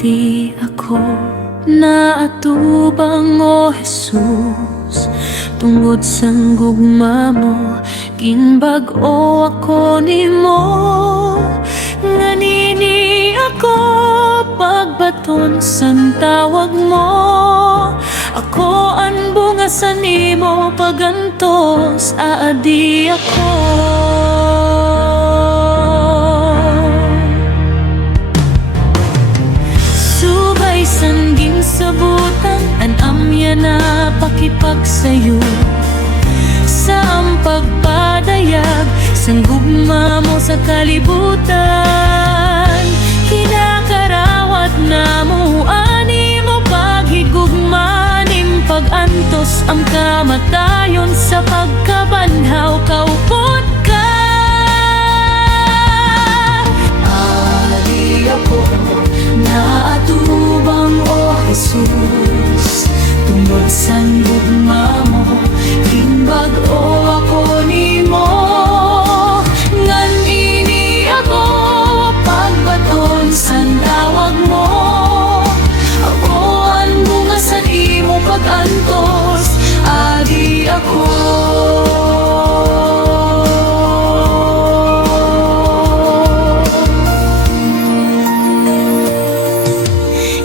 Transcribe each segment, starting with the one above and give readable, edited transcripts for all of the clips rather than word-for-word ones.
Adi ako naatubang, O Jesus, tungod sang gugma mo. Ginbag-o ako nimo, nganini ako pagbaton sang tawag mo. Ako ang bunga sa nimo, pagantos adi ako. Subay sangging sabutan, an amya na pakipagsayo. Sa ang pagpadayag, sang gugma mo sa kalibutan. Kinakarawat na mo, ani mo paghigugmanim pag-antos ang kamatayon sa pagkabanhaw, kaupot ka. Adi ako naatubang, O Jesus, tungod sang gugma mo. Ginbag-o ako nimo, nganini ako pagbaton sang tawag mo. Ako ang bunga sa imo, pag-antos adi ako.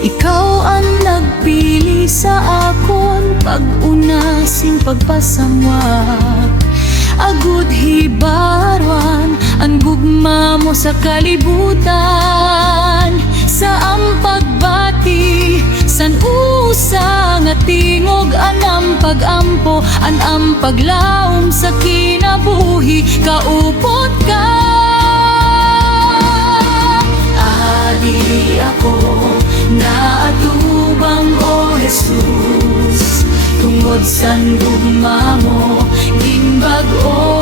Ikaw ang nagpili sa akon, pag-una sing pagpasamwak. Agud hibarwan ang gugma mo sa kalibutan. Sa ang pagbati san usa nga tingog, anang pag-ampo, anang paglaom sa kinabuhi, kaupot ka. Adi ako naatubang, O Jesus, tungod san gugma mo. Ginbag-o